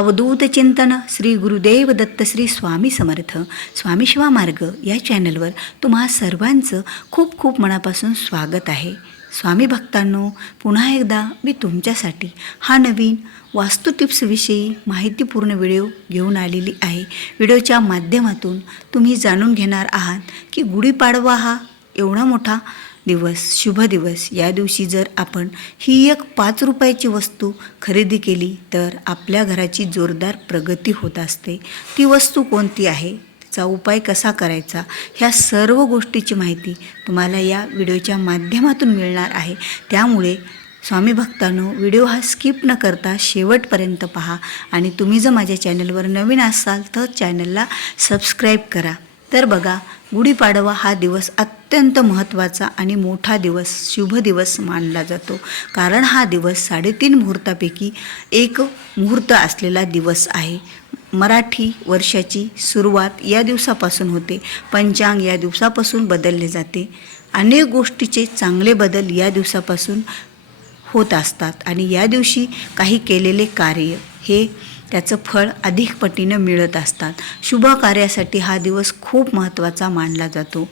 अवधूत चिंतन श्री गुरुदेव दत्त श्री स्वामी समर्थ स्वामी शिवा मार्ग या चॅनलवर तुम्हा सर्वांचं खूप खूप मनापासून स्वागत आहे। स्वामी भक्तांनो, पुन्हा एकदा मी तुमच्यासाठी हा नवीन वास्तू टिप्सविषयी माहितीपूर्ण व्हिडिओ घेऊन आलेली आहे। व्हिडिओच्या माध्यमातून तुम्ही जाणून घेणार आहात की गुढीपाडवा हा एवढा मोठा दिवस, शुभ दिवस, या दिवशी जर आपण ही एक 5 रुपयाची वस्तू खरेदी केली तर आपल्या घराची जोरदार प्रगती होत असते। ती वस्तू कोणती आहे, त्याचा उपाय कसा करायचा, ह्या सर्व गोष्टीची माहिती तुम्हाला या व्हिडिओच्या माध्यमातून मिळणार आहे। त्यामुळे स्वामी भक्तांनो, व्हिडिओ हा स्किप न करता शेवटपर्यंत पहा आणि तुम्ही जर माझ्या चॅनलवर नवीन असाल तर चॅनलला सबस्क्राईब करा। तर बघा, गुढीपाडवा हा दिवस अत्यंत महत्त्वाचा आणि मोठा दिवस, शुभ दिवस मानला जातो। कारण हा दिवस 3.5 मुहूर्तापैकी एक मुहूर्त असलेला दिवस आहे। मराठी वर्षाची सुरुवात या दिवसापासून होते। पंचांग या दिवसापासून बदलले जाते। अनेक गोष्टीचे चांगले बदल या दिवसापासून होत असतात आणि या दिवशी काही केलेले कार्य हे त्याचं फळ अधिक पटीनं मिळत असतात। शुभ कार्यासाठी हा दिवस खूप महत्त्वाचा मानला जातो।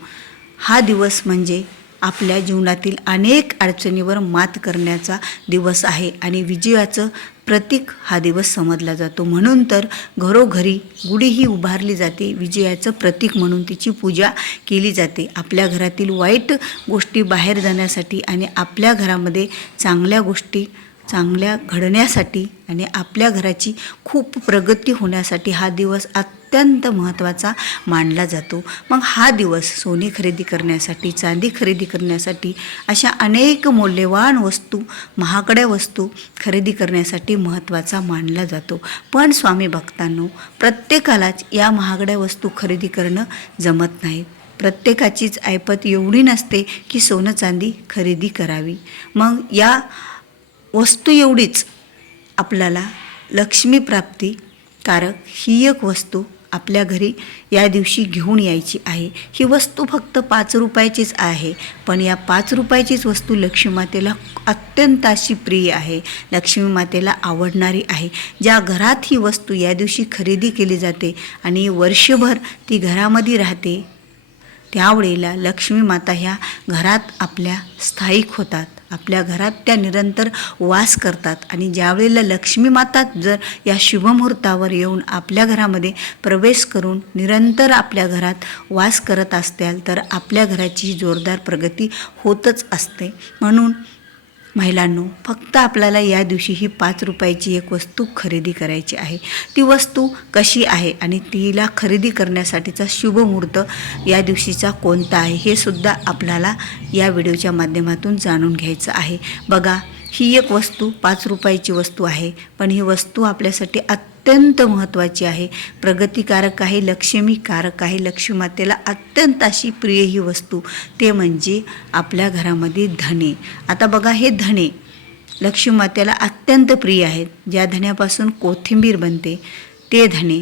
हा दिवस म्हणजे आपल्या जीवनातील अनेक अडचणीवर मात करण्याचा दिवस आहे आणि विजयाचं प्रतीक हा दिवस समजला जातो। म्हणून तर घरोघरी गुढी ही उभारली जाते, विजयाचं प्रतीक म्हणून तिची पूजा केली जाते। आपल्या घरातील वाईट गोष्टी बाहेर जाण्यासाठी आणि आपल्या घरामध्ये चांगल्या गोष्टी चांगल्या घडण्यासाठी आणि आपल्या घराची खूप प्रगती होण्यासाठी हा दिवस अत्यंत महत्त्वाचा मानला जातो। मग हा दिवस सोने खरेदी करण्यासाठी, चांदी खरेदी करण्यासाठी, अशा अनेक मौल्यवान वस्तू, महागड्या वस्तू खरेदी करण्यासाठी महत्त्वाचा मानला जातो। पण स्वामी भक्तांनो, प्रत्येकालाच या महागड्या वस्तू खरेदी करणं जमत नाहीत। प्रत्येकाचीच ऐपत एवढी नसते की सोनं चांदी खरेदी करावी। मग या वस्तू एवढीच आपल्याला लक्ष्मी प्राप्ती कारक ही एक वस्तू आपल्या घरी या दिवशी घेऊन यायची आहे। ही वस्तू फक्त 5 रुपयाचीच आहे, पण या 5 रुपयाचीच वस्तू लक्ष्मी मातेला अत्यंत अशी प्रिय आहे, लक्ष्मी मातेला आवडणारी आहे। ज्या घरात ही वस्तू या दिवशी खरेदी केली जाते आणि वर्षभर ती घरामध्ये राहते, त्यावेळेला लक्ष्मी माता ह्या घरात आपल्या स्थायिक होतात, आपल्या घरात त्या निरंतर वास करतात। आणि ज्यावेळेला लक्ष्मी माता जर या शुभमुहूर्तावर येऊन आपल्या घरामध्ये प्रवेश करून निरंतर आपल्या घरात वास करत असतील तर आपल्या घराची जोरदार प्रगती होतच असते। म्हणून महिलांनो, फक्त आपल्याला या दिवशी ही 5 रुपयाची एक वस्तू खरेदी करायची आहे। ती वस्तू कशी आहे आणि तिला खरेदी करण्यासाठीचा शुभ मुहूर्त या दिवशीचा कोणता आहे हे सुद्धा आपल्याला या व्हिडिओच्या माध्यमातून जाणून घ्यायचं आहे। बघा, ही एक वस्तू 5 रुपयाची वस्तू आहे, पण ही वस्तू आपल्यासाठी अत्यंत महत्त्वाची आहे, प्रगतिकारक आहे, लक्ष्मीकारक आहे। लक्ष्मी मातेला अत्यंत अशी प्रिय ही वस्तू, ते म्हणजे आपल्या घरामध्ये धणे। आता बघा, हे धणे लक्ष्मी मातेला अत्यंत प्रिय आहेत। ज्या धण्यापासून कोथिंबीर बनते ते धणे,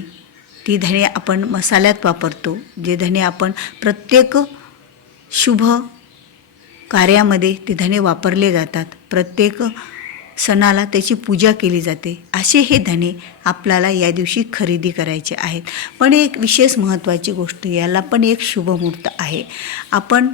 ती धणे आपण मसाल्यात वापरतो। जे धणे आपण प्रत्येक शुभ कार्यामध्ये ते धणे वापरले जातात, प्रत्येक सणाला त्याची पूजा केली जाते। असे हे धणे आपल्याला या दिवशी खरेदी करायचे आहेत। पण एक विशेष महत्त्वाची गोष्ट, याला पण एक शुभ मुहूर्त आहे। आपण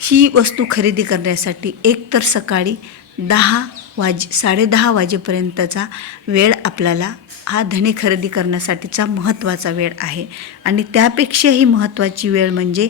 ही वस्तू खरेदी करण्यासाठी एकतर सकाळी 10:30 वाजेपर्यंतचा वेळ आपल्याला हा धणे खरेदी करण्यासाठीचा महत्त्वाचा वेळ आहे। आणि त्यापेक्षाही महत्त्वाची वेळ म्हणजे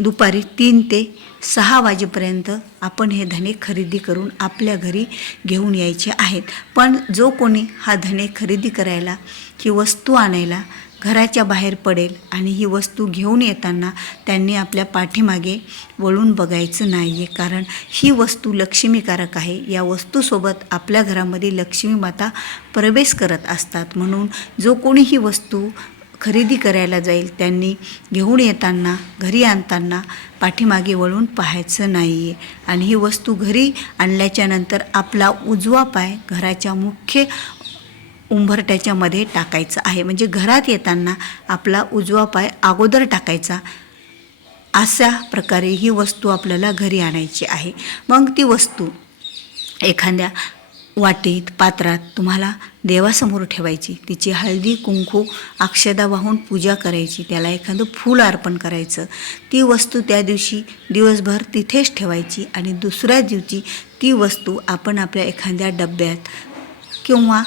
दुपारी 3 ते 6 वाजेपर्यंत आपण हे धणे खरेदी करून आपल्या घरी घेऊन यायचे आहेत। पण जो कोणी हा धणे खरेदी करायला, ही वस्तू आणायला घराच्या बाहेर पडेल आणि ही वस्तू घेऊन येताना त्यांनी आपल्या पाठीमागे वळून बघायचं नाही आहे। कारण ही वस्तू लक्ष्मीकारक आहे, या वस्तूसोबत आपल्या घरामध्ये लक्ष्मी माता प्रवेश करत असतात। म्हणून जो कोणी ही वस्तू खरेदी करायला जाईल त्यांनी घेऊन येताना, घरी आणताना पाठीमागे वळून पाहायचं नाही आहे। आणि ही वस्तू घरी आणल्याच्या नंतर आपला उजवा पाय घराच्या मुख्य उंबरठ्याच्या मध्ये टाकायचा आहे। म्हणजे घरात येताना आपला उजवा पाय अगोदर टाकायचा, अशा प्रकारे ही वस्तू आपल्याला घरी आणायची आहे। मग ती वस्तू एखाद्या वाटीत पात्रात तुम्हाला देवासमोर ठेवायची, तिची हळदी कुंकू अक्षदा वाहून पूजा करायची, त्याला एखादं फूल अर्पण करायचं. ती वस्तू त्या दिवशी दिवसभर तिथेच ठेवायची आणि दुसऱ्या दिवशी ती वस्तू आपण आपल्या एखाद्या डब्यात किंवा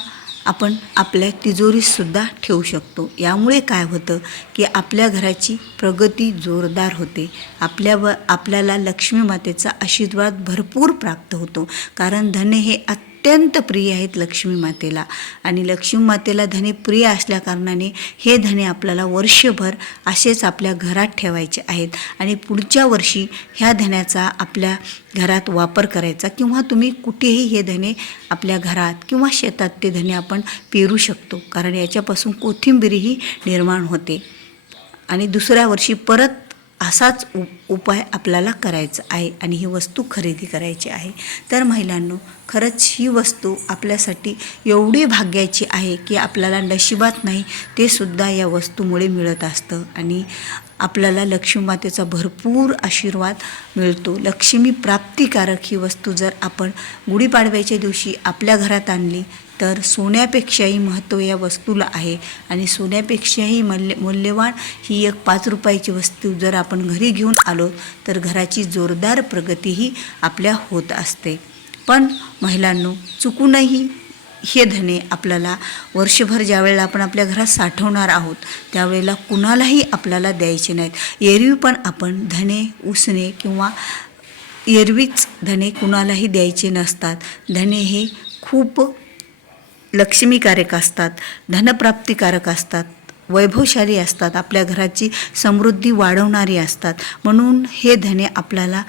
आपण आपल्या तिजोरीतसुद्धा ठेवू शकतो. यामुळे काय होतं की आपल्या घराची प्रगती जोरदार होते. आपल्याला लक्ष्मी मातेचा आशीर्वाद भरपूर प्राप्त होतो. कारण धने हे अत्यंत प्रिय आहेत लक्ष्मी मातेला आणि लक्ष्मी मातेला धने प्रिय असल्याकारणाने हे धने आपल्याला वर्षभर असेच आपल्या घरात ठेवायचे आहेत आणि पुढच्या वर्षी ह्या धन्याचा आपल्या घरात वापर करायचा किंवा तुम्ही कुठेही हे धने आपल्या घरात किंवा शेतात ते धने आपण पेरू शकतो. कारण याच्यापासून कोथिंबीरही निर्माण होते आणि दुसऱ्या वर्षी परत असाच उपाय आपल्याला करायचा आहे आणि ही वस्तू खरेदी करायची आहे. तर महिलांनो, खरंच ही वस्तू आपल्यासाठी एवढी भाग्याची आहे की आपल्याला नशिबात नाही ते सुद्धा या वस्तूमुळे मिळत असतं आणि आपल्याला लक्ष्मी मातेचा भरपूर आशीर्वाद मिळतो. लक्ष्मी प्राप्तिकारक ही वस्तू जर आपण गुढीपाडव्याच्या दिवशी आपल्या घरात आणली तर सोन्यापेक्षाही महत्त्व या वस्तूला आहे आणि सोन्यापेक्षाही मूल्यवान ही एक 5 रुपयाची वस्तू जर आपण घरी घेऊन आलो तर घराची जोरदार प्रगतीही आपल्या होत असते. पण महिलांनो, चुकूनही हे धने आपल्याला वर्षभर ज्यावेळेला आपण आपल्या घरात साठवणार आहोत त्यावेळेला कुणालाही आपल्याला द्यायचे नाहीत. एरवी पण आपण धने उसने किंवा एरवीच धने कुणालाही द्यायचे नसतात. धने हे खूप लक्ष्मीकारक असतात, धनप्राप्तिकारक असतात, वैभवशाली असतात, आपल्या घराची समृद्धी वाढवणारी असतात. म्हणून हे धने आपल्याला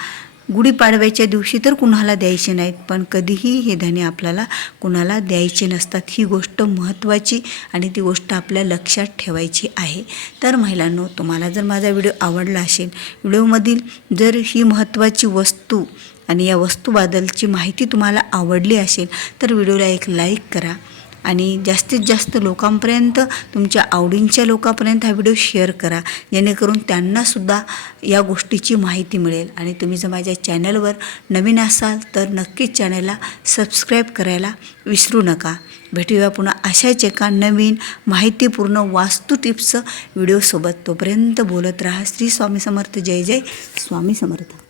गुढीपाडव्याच्या दिवशी तर कुणाला द्यायचे नाहीत, पण कधीही हे धने आपल्याला कुणाला द्यायचे नसतात. ही गोष्ट महत्त्वाची आणि ती गोष्ट आपल्या लक्षात ठेवायची आहे. तर महिलांनो, तुम्हाला जर माझा व्हिडिओ आवडला असेल, व्हिडिओमधील जर ही महत्त्वाची वस्तू आणि या वस्तूबद्दलची माहिती तुम्हाला आवडली असेल तर व्हिडिओला एक लाईक करा आणि जास्तीत जास्त लोकांपर्यंत, तुमच्या आवडींच्या लोकांपर्यंत हा व्हिडिओ शेअर करा, जेणेकरून त्यांनासुद्धा या गोष्टीची माहिती मिळेल. आणि तुम्ही जर माझ्या चॅनलवर नवीन असाल तर नक्कीच चॅनलला सबस्क्राईब करायला विसरू नका. भेटूया पुन्हा अशाच एका नवीन माहितीपूर्ण वास्तू टिप्स व्हिडिओसोबत. तोपर्यंत बोलत राहा. श्री स्वामी समर्थ. जय जय स्वामी समर्थ.